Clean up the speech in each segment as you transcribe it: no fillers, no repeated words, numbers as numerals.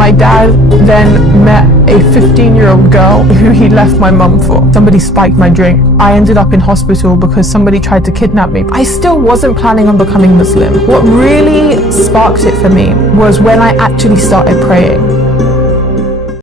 My dad then met a 15-year-old girl who he left my mum for. Somebody spiked my drink. I ended up in hospital because somebody tried to kidnap me. I still wasn't planning on becoming Muslim. What really sparked it for me was when I actually started praying.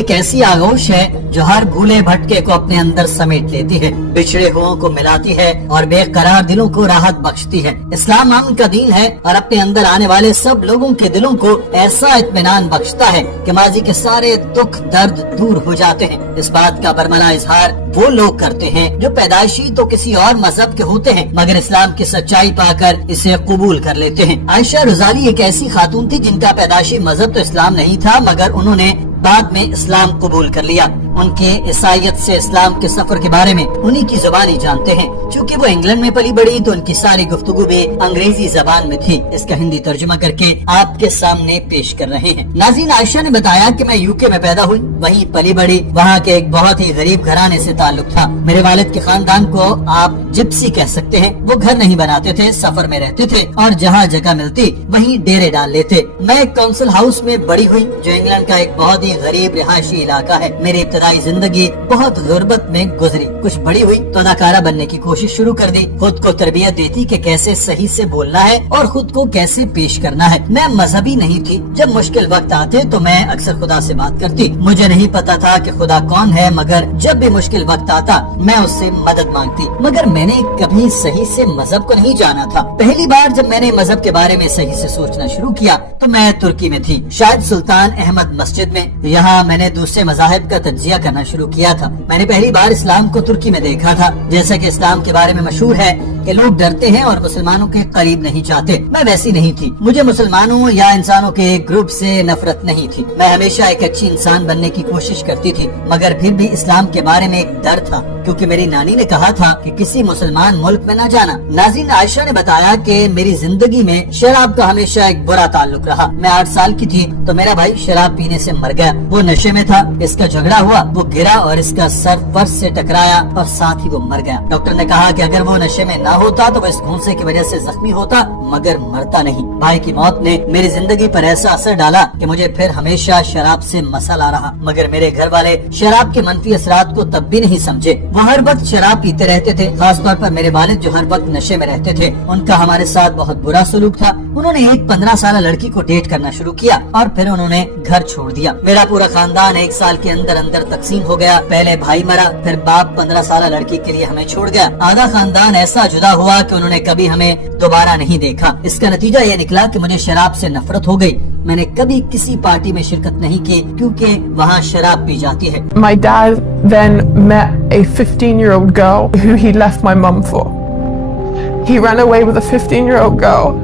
एक ऐसी आगोश है जो हर भूले भटके को अपने अंदर समेट लेती है, बिछड़े हुओं को मिलाती है और बेकरार दिलों को राहत बख्शती है। इस्लाम अमन का दीन है और अपने अंदर आने वाले सब लोगों के दिलों को ऐसा इत्मीनान बख्शता है कि माजी के सारे दुख दर्द दूर हो जाते हैं। इस बात का बरमला इजहार वो लोग करते हैं जो पैदाइशी तो किसी और मजहब के होते हैं मगर इस्लाम की सच्चाई पाकर इसे कबूल कर लेते हैं। आयशा रज़ाली एक ऐसी खातून थी जिनका पैदाइशी मजहब तो इस्लाम नहीं था मगर उन्होंने बाद में इस्लाम कबूल कर लिया। उनके ईसाईयत से इस्लाम के सफर के बारे में उन्हीं की ज़बानी जानते हैं। चूँकि वो इंग्लैंड में पली बड़ी तो उनकी सारी गुफ्तगू भी अंग्रेजी जबान में थी। इसका हिंदी तर्जुमा करके आपके सामने पेश कर रहे हैं। नाज़रीन, आयशा ने बताया कि मैं यूके में पैदा हुई, वहीं पली बड़ी, वहाँ के एक बहुत ही गरीब घराने से ताल्लुक था। मेरे वालिद के खानदान को आप जिप्सी कह सकते हैं। वो घर नहीं बनाते थे, सफर में रहते थे और जहाँ जगह मिलती वहीं डेरे डाल लेते। मैं एक काउंसिल हाउस में बड़ी हुई जो इंग्लैंड का एक बहुत ही गरीब रिहायशी इलाका है। मेरी इब्तदाई जिंदगी बहुत गुर्बत में गुजरी। कुछ बड़ी हुई तो अदाकारा बनने की कोशिश शुरू कर दी। खुद को तरबियत देती कि कैसे सही से बोलना है और खुद को कैसे पेश करना है। मैं मजहबी नहीं थी। जब मुश्किल वक्त आते तो मैं अक्सर खुदा से बात करती। मुझे नहीं पता था कि खुदा कौन है मगर जब भी मुश्किल वक्त आता मैं उससे मदद मांगती। मगर मैंने कभी सही से मजहब को नहीं जाना था। पहली बार जब मैंने मजहब के बारे में सही से सोचना शुरू किया तो मैं तुर्की में थी, शायद सुल्तान अहमद मस्जिद में। यहाँ मैंने दूसरे मज़ाहिब का तज्जिया करना शुरू किया था। मैंने पहली बार इस्लाम को तुर्की में देखा था। जैसा कि इस्लाम के बारे में मशहूर है कि लोग डरते हैं और मुसलमानों के करीब नहीं चाहते। मैं वैसी नहीं थी। मुझे मुसलमानों या इंसानों के एक ग्रुप से नफरत नहीं थी। मैं हमेशा एक अच्छी इंसान बनने की कोशिश करती थी मगर फिर भी इस्लाम के बारे में एक डर था क्योंकि मेरी नानी ने कहा था कि किसी मुसलमान मुल्क में न जाना। नाज़रीन, आयशा ने बताया कि मेरी जिंदगी में शराब का हमेशा एक बुरा ताल्लुक रहा। मैं 8 साल की थी तो मेरा भाई शराब पीने से मर गया। वो नशे में था, इसका झगड़ा हुआ, वो गिरा और इसका सर फर्श से टकराया और साथ ही वो मर गया। डॉक्टर ने कहा कि अगर वो नशे में ना होता तो वो इस घूंसे की वजह से जख्मी होता मगर मरता नहीं। भाई की मौत ने मेरी जिंदगी पर ऐसा असर डाला कि मुझे फिर हमेशा शराब से मसला रहा। मगर मेरे घर वाले शराब के मनफी असरात को तब भी नहीं समझे। वो हर वक्त शराब पीते रहते थे। खास तौर पर मेरे वालिद जो हर वक्त नशे में रहते थे। उनका हमारे साथ बहुत बुरा सलूक था। उन्होंने एक 15 साल लड़की को डेट करना शुरू किया और फिर उन्होंने घर छोड़ दिया। मेरा पूरा खानदान 1 साल के अंदर अंदर तकसीम हो गया। पहले भाई मरा, फिर बाप 15 साल लड़की के लिए हमें छोड़ गया। आधा खानदान ऐसा जुदा हुआ कि उन्होंने कभी हमें दोबारा नहीं देखा। इसका नतीजा ये निकला कि मुझे शराब से नफरत हो गई। मैंने कभी किसी पार्टी में शिरकत नहीं की क्योंकि वहाँ शराब पी जाती है। My dad then met a 15-year-old girl who he left my mum for. He ran away with a 15-year-old girl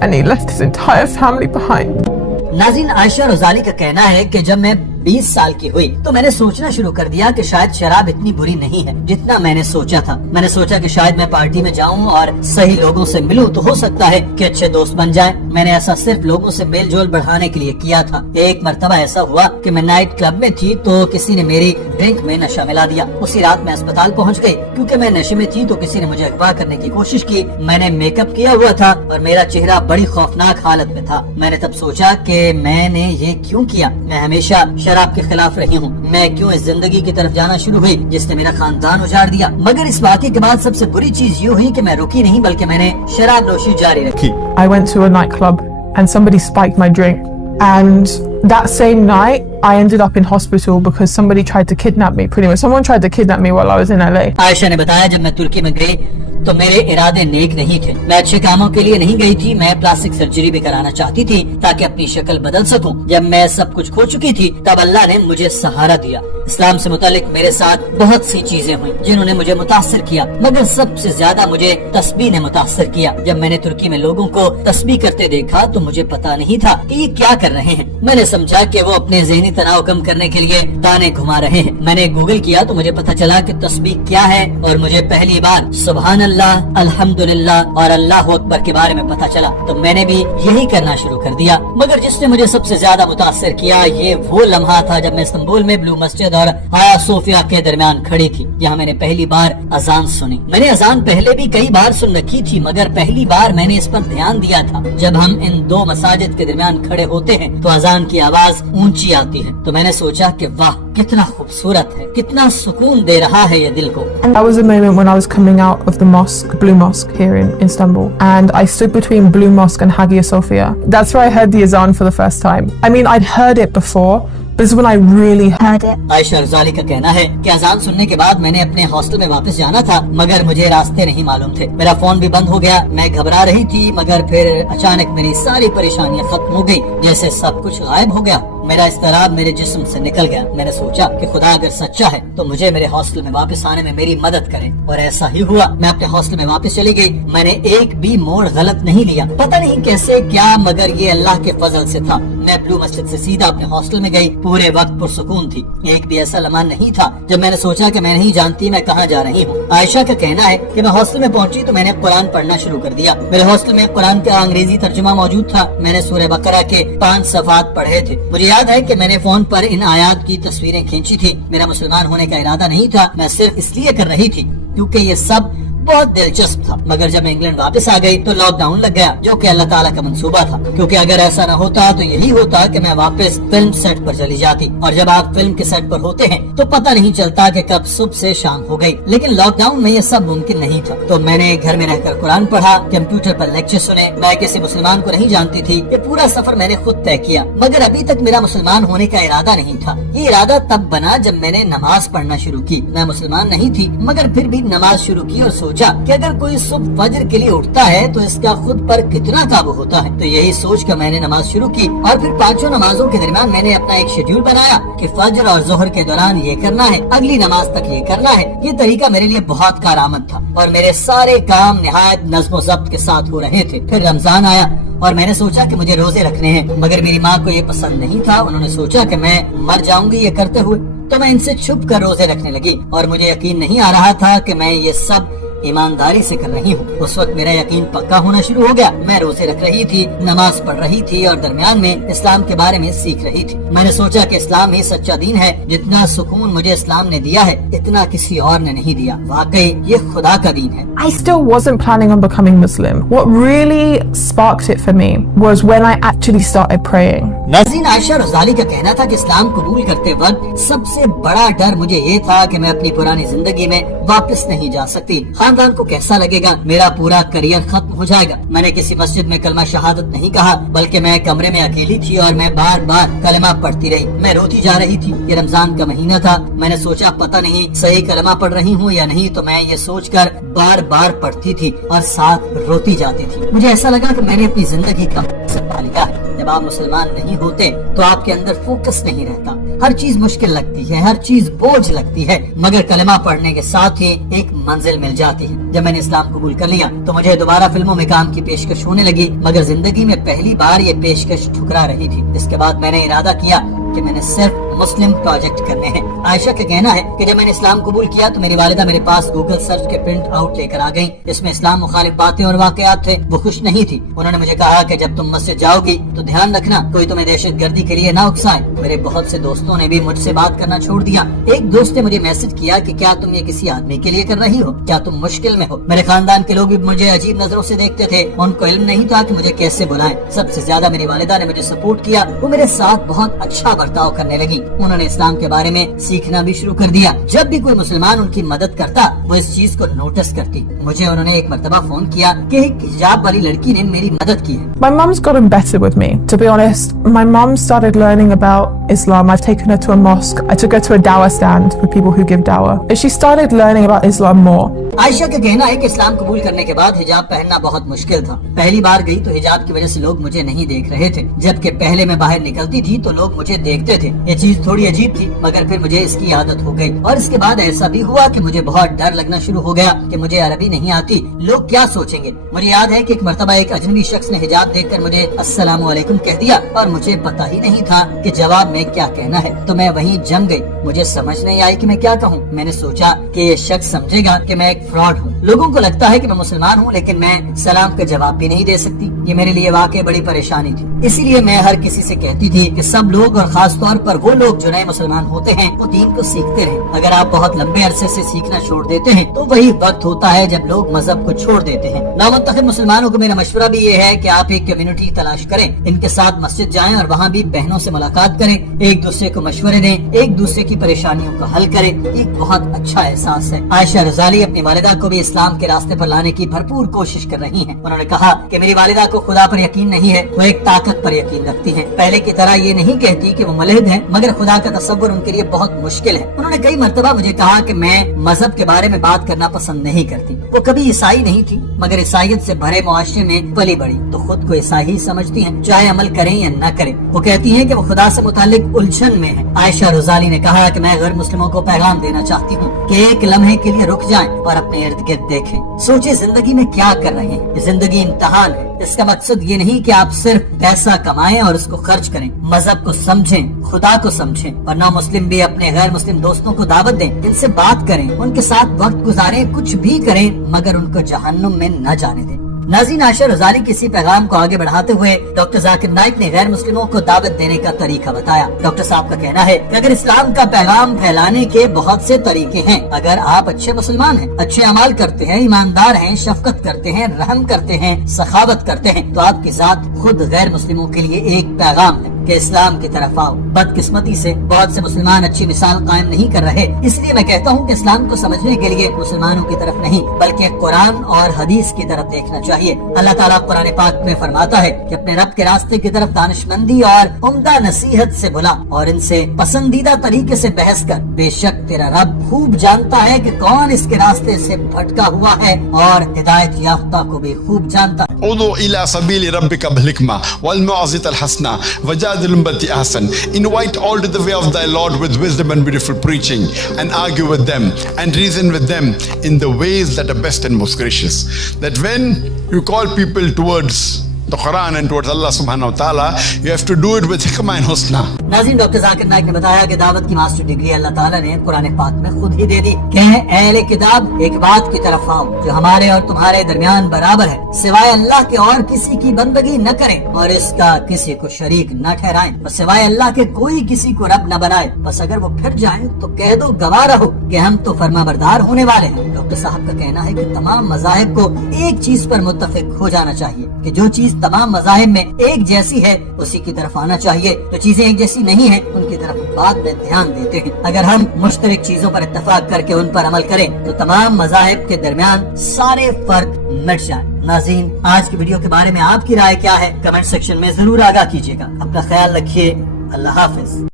and he left his entire family behind. नाज़रीन, आयशा रज़ाली का कहना है कि जब मैं 20 साल की हुई तो मैंने सोचना शुरू कर दिया कि शायद शराब इतनी बुरी नहीं है जितना मैंने सोचा था। मैंने सोचा कि शायद मैं पार्टी में जाऊं और सही लोगों से मिलूं तो हो सकता है कि अच्छे दोस्त बन जाएं। मैंने ऐसा सिर्फ लोगों से मेल जोल बढ़ाने के लिए किया था। एक मर्तबा ऐसा हुआ कि मैं नाइट क्लब में थी तो किसी ने मेरी ड्रिंक में नशा मिला दिया। उसी रात मैं अस्पताल पहुँच गयी। क्योंकि मैं नशे में थी तो किसी ने मुझे अगवा करने की कोशिश की। मैंने मेकअप किया हुआ था और मेरा चेहरा बड़ी खौफनाक हालत में था। मैंने तब सोचा कि मैंने ये क्यों किया। मैं हमेशा शराब के खिलाफ रही हूँ। मैं क्यों इस जिंदगी की तरफ जाना शुरू हुई जिसने मेरा खानदान उजाड़ दिया। मगर इस वाक़े के बाद सबसे बुरी चीज ये हुई कि मैं रुकी नहीं बल्कि मैंने शराब नोशी जारी रखी। I went to a nightclub and somebody spiked my drink and that same night I ended up in hospital because somebody tried to kidnap me. Pretty much someone tried to kidnap me while I was in LA. Ayesha ने बताया जब मैं तुर्की में गई तो मेरे इरादे नेक नहीं थे। मैं अच्छे कामों के लिए नहीं गई थी। मैं प्लास्टिक सर्जरी भी कराना चाहती थी ताकि अपनी शक्ल बदल सकूं। जब मैं सब कुछ खो चुकी थी तब अल्लाह ने मुझे सहारा दिया। इस्लाम से मुतालिक मेरे साथ बहुत सी चीजें हुई जिन्होंने मुझे मुतासर किया मगर सबसे ज्यादा मुझे तस्बीह ने मुतासर किया। जब मैंने तुर्की में लोगों को तस्बीह करते देखा तो मुझे पता नहीं था कि ये क्या कर रहे हैं। मैंने समझा कि वो अपने ज़हनी तनाव कम करने के लिए ताने घुमा रहे हैं। मैंने गूगल किया तो मुझे पता चला कि तस्बीह क्या है और मुझे पहली बार सुभान सुबहानअल्लाह, अल्हम्दुलिल्लाह और अल्लाह अकबर के बारे में पता चला तो मैंने भी यही करना शुरू कर दिया। मगर जिसने मुझे सबसे ज्यादा मुतासिर किया ये वो लम्हा था जब मैं इस्तांबुल में ब्लू मस्जिद और आया सोफिया के दरमियान खड़ी थी। यहाँ मैंने पहली बार अजान सुनी। मैंने अजान पहले भी कई बार सुन रखी थी मगर पहली बार मैंने इस पर ध्यान दिया था। जब हम इन दो मसाजिद के दरमियान खड़े होते हैं तो अजान की आवाज ऊंची आती है। तो मैंने सोचा कि वाह कितना खूबसूरत है, कितना सुकून दे रहा है ये दिल को। And that was a moment when I was coming out of the mosque, Blue Mosque here in Istanbul, and I stood between Blue Mosque and Hagia Sophia. That's where I heard the azan for the first time. I mean, I'd heard it before, but this is when I really heard it. Ayesha रज़ाली का कहना है कि अजान सुनने के बाद मैंने अपने हॉस्टल में वापस जाना था मगर मुझे रास्ते नहीं मालूम थे। मेरा फोन भी बंद हो गया। मैं घबरा रही थी मगर फिर अचानक मेरी सारी परेशानियां खत्म हो गई, जैसे सब कुछ गायब हो गया। मेरा इस्तराब मेरे जिस्म से निकल गया। मैंने सोचा कि खुदा अगर सच्चा है तो मुझे मेरे हॉस्टल में वापस आने में मेरी मदद करे और ऐसा ही हुआ। मैं अपने हॉस्टल में वापस चली गई। मैंने एक भी मोड़ गलत नहीं लिया, पता नहीं कैसे क्या मगर ये अल्लाह के फजल से था। मैं ब्लू मस्जिद से सीधा अपने हॉस्टल में गई। पूरे वक्त पुरसुकून थी। एक भी ऐसा लम्हा नहीं था जब मैंने सोचा कि मैं नहीं जानती मैं कहाँ जा रही हूँ। आयशा का कहना है कि मैं हॉस्टल में पहुंची तो मैंने कुरान पढ़ना शुरू कर दिया। मेरे हॉस्टल में कुरान का अंग्रेजी तर्जुमा मौजूद था। मैंने सूरह बकरा के 5 सफ़ात पढ़े थे। मुझे याद है कि मैंने फोन पर इन आयात की तस्वीरें खींची थी। मेरा मुसलमान होने का इरादा नहीं था, मैं सिर्फ इसलिए कर रही थी क्योंकि ये सब बहुत दिलचस्प था। मगर जब मैं इंग्लैंड वापस आ गई तो लॉकडाउन लग गया जो कि अल्लाह ताला का मंसूबा था, क्योंकि अगर ऐसा न होता तो यही होता कि मैं वापस फिल्म सेट पर चली जाती। और जब आप फिल्म के सेट पर होते हैं तो पता नहीं चलता कि कब सुबह से शाम हो गई। लेकिन लॉकडाउन में ये सब मुमकिन नहीं था। तो मैंने घर में रहकर कुरान पढ़ा, कंप्यूटर पर लेक्चर सुने। मैं किसी मुसलमान को नहीं जानती थी। ये पूरा सफर मैंने खुद तय किया मगर अभी तक मेरा मुसलमान होने का इरादा नहीं था। ये इरादा तब बना जब मैंने नमाज पढ़ना शुरू की। मैं मुसलमान नहीं थी मगर फिर भी नमाज शुरू की और सोचा कि अगर कोई सुबह फजर के लिए उठता है तो इसका खुद पर कितना काबू होता है। तो यही सोच कर मैंने नमाज शुरू की और फिर 5 नमाजों के दरमियान मैंने अपना एक शेड्यूल बनाया कि फजर और जोहर के दौरान ये करना है, अगली नमाज तक ये करना है। ये तरीका मेरे लिए बहुत कारआमद था और मेरे सारे काम निहायत नज़्म व ज़ब्त के साथ हो रहे थे। फिर रमजान आया और मैंने सोचा कि मुझे रोजे रखने हैं मगर मेरी माँ को ये पसंद नहीं था। उन्होंने सोचा कि मैं मर जाऊंगी ये करते हुए, तो मैं इनसे छुप कर रोजे रखने लगी और मुझे यकीन नहीं आ रहा था कि मैं ये सब ईमानदारी से कर रही हूँ। उस वक्त मेरा यकीन पक्का होना शुरू हो गया। मैं रोजे रख रही थी, नमाज पढ़ रही थी और दरमियान में इस्लाम के बारे में सीख रही थी। मैंने सोचा कि इस्लाम ही सच्चा दीन है। जितना सुकून मुझे इस्लाम ने दिया है इतना किसी और ने नहीं दिया। वाकई ये खुदा का दीन है। I still wasn't planning on becoming Muslim. What really sparked it for me was when I actually started praying. नाज़रीन, आयशा रज़ाली का कहना था कि इस्लाम कबूल करते वक्त सबसे बड़ा डर मुझे ये था कि मैं अपनी पुरानी जिंदगी में वापस नहीं जा सकती। खानदान को कैसा लगेगा, मेरा पूरा करियर खत्म हो जाएगा। मैंने किसी मस्जिद में कलमा शहादत नहीं कहा बल्कि मैं कमरे में अकेली थी और मैं बार बार कलमा पढ़ती रही। मैं रोती जा रही थी। ये रमजान का महीना था। मैंने सोचा पता नहीं सही कलमा पढ़ रही हूँ या नहीं, तो मैं ये सोचकर बार बार पढ़ती थी और साथ रोती जाती थी। मुझे ऐसा लगा कि मैंने अपनी जिंदगी का मकसद पा लिया है। जब आप मुसलमान नहीं होते तो आपके अंदर फोकस नहीं रहता, हर चीज मुश्किल लगती है, हर चीज बोझ लगती है। मगर कलमा पढ़ने के साथ ही एक मंजिल मिल जाती है। जब मैंने इस्लाम कबूल कर लिया तो मुझे दोबारा फिल्मों में काम की पेशकश होने लगी मगर जिंदगी में पहली बार ये पेशकश ठुकरा रही थी। इसके बाद मैंने इरादा किया कि मैंने सिर्फ मुस्लिम प्रोजेक्ट करने हैं। आयशा का कहना है कि जब मैंने इस्लाम कबूल किया तो मेरी वालिदा मेरे पास गूगल सर्च के प्रिंट आउट लेकर आ गयी। इसमें इस्लाम मुखालिफ बातें और वाकयात थे। वो खुश नहीं थी। उन्होंने मुझे कहा कि जब तुम मस्जिद जाओगी तो ध्यान रखना कोई तुम्हें दहशत गर्दी के लिए ना उकसाए। मेरे बहुत से दोस्तों ने भी मुझसे बात करना छोड़ दिया। एक दोस्त ने मुझे मैसेज किया कि क्या तुम ये किसी आदमी के लिए कर रही हो, क्या तुम मुश्किल में हो। मेरे खानदान के लोग भी मुझे अजीब नजरों से देखते थे। उनको इल्म नहीं था कि मुझे कैसे बुलाएं। सबसे ज्यादा मेरी वालिदा ने मुझे सपोर्ट किया। वो मेरे साथ बहुत अच्छा बर्ताव करने लगी। उन्होंने इस्लाम के बारे में सीखना भी शुरू कर दिया। जब भी कोई मुसलमान उनकी मदद करता वो इस चीज को नोटिस करती। मुझे उन्होंने एक मर्तबा फोन किया कि एक हिजाब वाली लड़की ने मेरी मदद की है। My mum's gotten better with me, to be honest. My mum started learning about Islam. I've taken her to a mosque. I took her to a dawah stand with people who give dawah. She started learning about Islam more. Ayesha का कहना है कि इस्लाम कबूल करने के बाद हिजाब पहनना बहुत मुश्किल था। पहली बार गई तो हिजाब की वजह से लोग मुझे नहीं देख रहे थे, जबकि पहले मैं बाहर निकलती थी तो लोग मुझे देखते थे। ये चीज چیز تھوڑی عجیب تھی مگر پھر مجھے اس کی عادت ہو گئی، اور اس کے بعد ایسا بھی ہوا کہ مجھے بہت ڈر لگنا شروع ہو گیا کہ مجھے عربی نہیں آتی، لوگ کیا سوچیں گے۔ مجھے یاد ہے کہ ایک مرتبہ ایک اجنبی شخص نے حجاب دیکھ کر مجھے السلام علیکم کہہ دیا اور مجھے پتا ہی نہیں تھا کہ جواب میں کیا کہنا ہے، تو میں وہیں جم گئی، مجھے سمجھ نہیں آئی کہ میں کیا کہوں۔ میں نے سوچا کہ یہ شخص سمجھے گا کہ میں ایک فراڈ ہوں، لوگوں کو لگتا ہے کہ میں مسلمان ہوں لیکن میں سلام کا جواب بھی نہیں دے سکتی، یہ میرے لیے واقعی بڑی پریشانی تھی۔ اسی لیے میں ہر کسی سے کہتی تھی کہ سب لوگ اور خاص طور پر وہ لوگ جو نئے مسلمان ہوتے ہیں وہ دین کو سیکھتے رہیں، اگر آپ بہت لمبے عرصے سے سیکھنا چھوڑ دیتے ہیں تو وہی وقت ہوتا ہے جب لوگ مذہب کو چھوڑ دیتے ہیں۔ نامنتخب مسلمانوں کو میرا مشورہ بھی یہ ہے کہ آپ ایک کمیونٹی تلاش کریں، ان کے ساتھ مسجد جائیں اور وہاں بھی بہنوں سے ملاقات کریں، ایک دوسرے کو مشورے دیں، ایک دوسرے کی پریشانیوں کا حل کریں، ایک بہت اچھا احساس ہے۔ عائشہ رضالی اپنی والدہ کو بھی اسلام کے راستے پر لانے کی بھرپور کوشش کر رہی ہیں۔ انہوں نے کہا کہ میری والدہ کو خدا پر یقین نہیں ہے، وہ ایک طاقت پر یقین رکھتی ہیں، پہلے کی طرح یہ نہیں کہتی کہ وہ ملحد ہیں مگر خدا کا تصور ان کے لیے بہت مشکل ہے۔ انہوں نے کئی مرتبہ مجھے کہا کہ میں مذہب کے بارے میں بات کرنا پسند نہیں کرتی، وہ کبھی عیسائی نہیں تھی مگر عیسائیت سے بھرے معاشرے میں پلی بڑی تو خود کو عیسائی ہی سمجھتی ہیں، چاہے عمل کریں یا نہ کریں۔ وہ کہتی ہیں کہ وہ خدا سے متعلق الجھن میں ہے۔ عائشہ رضالی نے کہا کہ میں غیر مسلموں کو پیغام دینا چاہتی ہوں کہ ایک لمحے کے لیے رک جائیں اور اپنے ارد گرد دیکھیں، سوچیں زندگی میں کیا کر رہے ہیں، زندگی امتحان ہے، اس کا مقصد یہ نہیں کہ آپ صرف پیسہ کمائیں اور اس کو خرچ کریں، مذہب کو سمجھیں، خدا کو سمجھیں، اور نہ مسلم بھی اپنے غیر مسلم دوستوں کو دعوت دیں، ان سے بات کریں، ان کے ساتھ وقت گزاریں، کچھ بھی کریں مگر ان کو جہنم میں نہ جانے دیں۔ ناظرین، عائشہ رضالی کے اسی پیغام کو آگے بڑھاتے ہوئے ڈاکٹر ذاکر نائک نے غیر مسلموں کو دعوت دینے کا طریقہ بتایا۔ ڈاکٹر صاحب کا کہنا ہے کہ اگر اسلام کا پیغام پھیلانے کے بہت سے طریقے ہیں، اگر آپ اچھے مسلمان ہیں، اچھے اعمال کرتے ہیں، ایماندار ہیں، شفقت کرتے ہیں، رحم کرتے ہیں، سخاوت کرتے ہیں، تو آپ کی ذات خود غیر مسلموں کے لیے ایک پیغام ہے کہ اسلام کی طرف آؤ۔ بدقسمتی سے بہت سے مسلمان اچھی مثال قائم نہیں کر رہے، اس لیے میں کہتا ہوں کہ اسلام کو سمجھنے کے لیے مسلمانوں کی طرف نہیں بلکہ قرآن اور حدیث کی طرف دیکھنا چاہیے۔ اللہ تعالیٰ قرآن پاک میں فرماتا ہے کہ اپنے رب کے راستے کی طرف دانشمندی اور عمدہ نصیحت سے بلا اور ان سے پسندیدہ طریقے سے بحث کر، بے شک تیرا رب خوب جانتا ہے کہ کون اس کے راستے سے بھٹکا ہوا ہے اور ہدایت یافتہ کو بھی خوب جانتا ہے۔ ادعو الى سبیل ربک بالحکمہ والموعظۃ الحسنہ وجادلہم بالتی احسن. Invite all to the way of thy Lord with wisdom and beautiful preaching, and argue with them and reason with them in the ways that are best and most gracious. That when you call people towards the Quran and towards Allah subhanahu wa ta'ala, you have to do it with hikmah and husna. ناظرین، doctor Zakir Naik نے بتایا کہ دعوت کی master degree اللہ تعالیٰ نے قرآن پاک میں خود ہی دے دی کہ اہل کتاب ایک بات کی طرف آؤ جو ہمارے اور تمہارے درمیان برابر ہے، سوائے اللہ کے اور کسی کی بندگی نہ کریں اور اس کا کسی کو شریک نہ ٹھہرائیں، اور سوائے اللہ کے کوئی کسی کو رب نہ بنائے، بس اگر وہ پھر جائیں تو کہہ دو گواہ رہو کہ ہم تو فرما بردار ہونے والے ہیں۔ ڈاکٹر صاحب کا کہنا ہے کہ تمام مذاہب کو ایک چیز پر متفق ہو جانا چاہیے کہ جو چیز تمام مذاہب میں ایک جیسی ہے اسی کی طرف آنا چاہیے، جو چیزیں ایک جیسی نہیں ہیں ان کی طرف بعد میں دھیان دیتے ہیں۔ اگر ہم مشترک چیزوں پر اتفاق کر کے ان پر عمل کریں تو تمام مذاہب کے درمیان سارے فرق مٹ جائیں۔ ناظرین، آج کی ویڈیو کے بارے میں آپ کی رائے کیا ہے؟ کمنٹ سیکشن میں ضرور آگاہ کیجیے گا۔ اپنا خیال رکھیے، اللہ حافظ۔